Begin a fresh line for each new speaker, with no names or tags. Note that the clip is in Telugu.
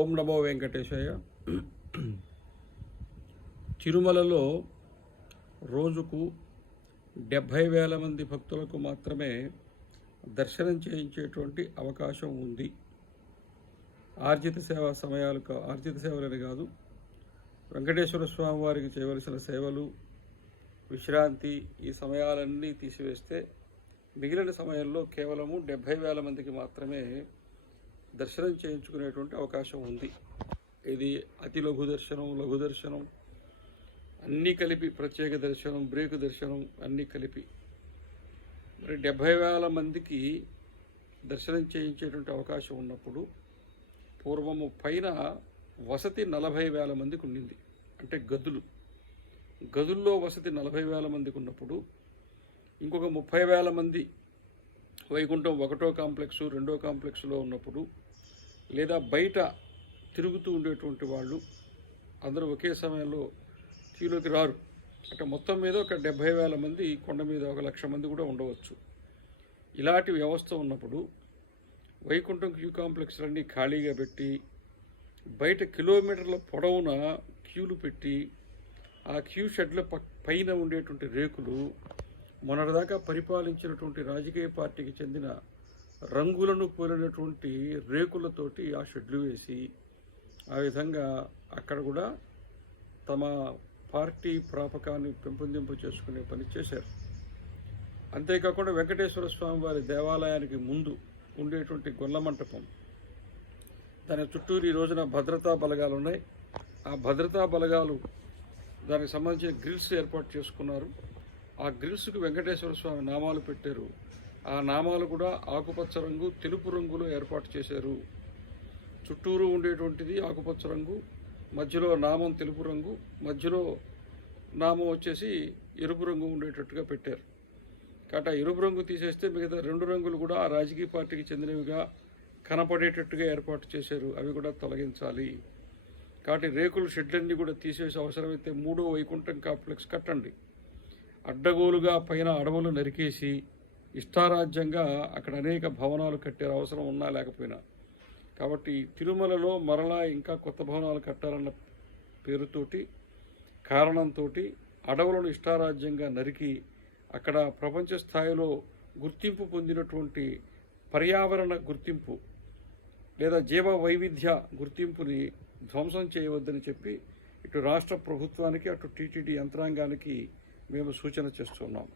ఓం నమో వెంకటేశయ్య. తిరుమలలో రోజుకు డెబ్భై వేల మంది భక్తులకు మాత్రమే దర్శనం చేయించేటువంటి అవకాశం ఉంది. ఆర్జిత సేవ సమయాలు కా ఆర్జిత సేవలని కాదు వెంకటేశ్వర స్వామి వారికి చేయవలసిన సేవలు విశ్రాంతి ఈ సమయాలన్నీ తీసివేస్తే మిగిలిన సమయంలో కేవలము డెబ్భై వేల మందికి మాత్రమే దర్శనం చేయించుకునేటువంటి అవకాశం ఉంది. ఇది అతి లఘు దర్శనం లఘు దర్శనం అన్నీ కలిపి ప్రత్యేక దర్శనం బ్రేక్ దర్శనం అన్నీ కలిపి. మరి డెబ్భై వేల మందికి దర్శనం చేయించేటువంటి అవకాశం ఉన్నప్పుడు పూర్వము పైన వసతి నలభై వేల మందికి ఉండింది. అంటే గదులు. గదుల్లో వసతి నలభై వేల మందికి ఉన్నప్పుడు ఇంకొక ముప్పై వేల మంది వైకుంఠం ఒకటో కాంప్లెక్స్ రెండో కాంప్లెక్స్లో ఉన్నప్పుడు లేదా బయట తిరుగుతూ ఉండేటువంటి వాళ్ళు అందరూ ఒకే సమయంలో క్యూలోకి రారు. అంటే మొత్తం మీద ఒక డెబ్భై వేల మంది కొండ మీద ఒక లక్ష మంది కూడా ఉండవచ్చు. ఇలాంటి వ్యవస్థ ఉన్నప్పుడు వైకుంఠం క్యూ కాంప్లెక్స్లన్నీ ఖాళీగా పెట్టి బయట కిలోమీటర్ల పొడవున క్యూలు పెట్టి ఆ క్యూ షెడ్ల పైన ఉండేటువంటి రేకులు మొన్నటిదాకా పరిపాలించినటువంటి రాజకీయ పార్టీకి చెందిన రంగులను పోలినటువంటి రేకులతోటి ఆ షెడ్లు వేసి ఆ విధంగా అక్కడ కూడా తమ పార్టీ ప్రాపకాన్ని పెంపొందింపు చేసుకునే పని చేశారు. అంతేకాకుండా వెంకటేశ్వర స్వామి వారి దేవాలయానికి ముందు ఉండేటువంటి గొల్ల మంటపం. దాని చుట్టూరు ఈ రోజున భద్రతా బలగాలు ఉన్నాయి. ఆ భద్రతా బలగాలు దానికి సంబంధించిన గ్రిల్స్ ఏర్పాటు చేసుకున్నారు. ఆ గ్రిల్స్కు వెంకటేశ్వర స్వామి నామాలు పెట్టారు. ఆ నామాలు కూడా ఆకుపచ్చ రంగు తెలుపు రంగులో ఏర్పాటు చేశారు. చుట్టూరు ఉండేటువంటిది ఆకుపచ్చ రంగు మధ్యలో నామం తెలుపు రంగు మధ్యలో నామం వచ్చేసి ఎరుపు రంగు ఉండేటట్టుగా పెట్టారు. కాబట్టి ఆ ఎరుపు రంగు తీసేస్తే మిగతా రెండు రంగులు కూడా ఆ రాజకీయ పార్టీకి చెందినవిగా కనపడేటట్టుగా ఏర్పాటు చేశారు. అవి కూడా తొలగించాలి. కాబట్టి రేకుల షెడ్లన్నీ కూడా తీసేసి అవసరమైతే మూడో వైకుంఠం కాంప్లెక్స్ కట్టండి. అడ్డగోలుగా పైన అడవులు నరికేసి ఇష్టారాజ్యంగా అక్కడ అనేక భవనాలు కట్టే అవసరం ఉన్నా లేకపోయినా. కాబట్టి తిరుమలలో మరలా ఇంకా కొత్త భవనాలు కట్టాలన్న పేరుతోటి కారణంతో అడవులను ఇష్టారాజ్యంగా నరికి అక్కడ ప్రపంచ స్థాయిలో గుర్తింపు పొందినటువంటి పర్యావరణ గుర్తింపు లేదా జీవ వైవిధ్య గుర్తింపుని ధ్వంసం చేయవద్దని చెప్పి ఇటు రాష్ట్ర ప్రభుత్వానికి అటు టీటీడీ యంత్రాంగానికి మేము సూచన చేస్తున్నాం.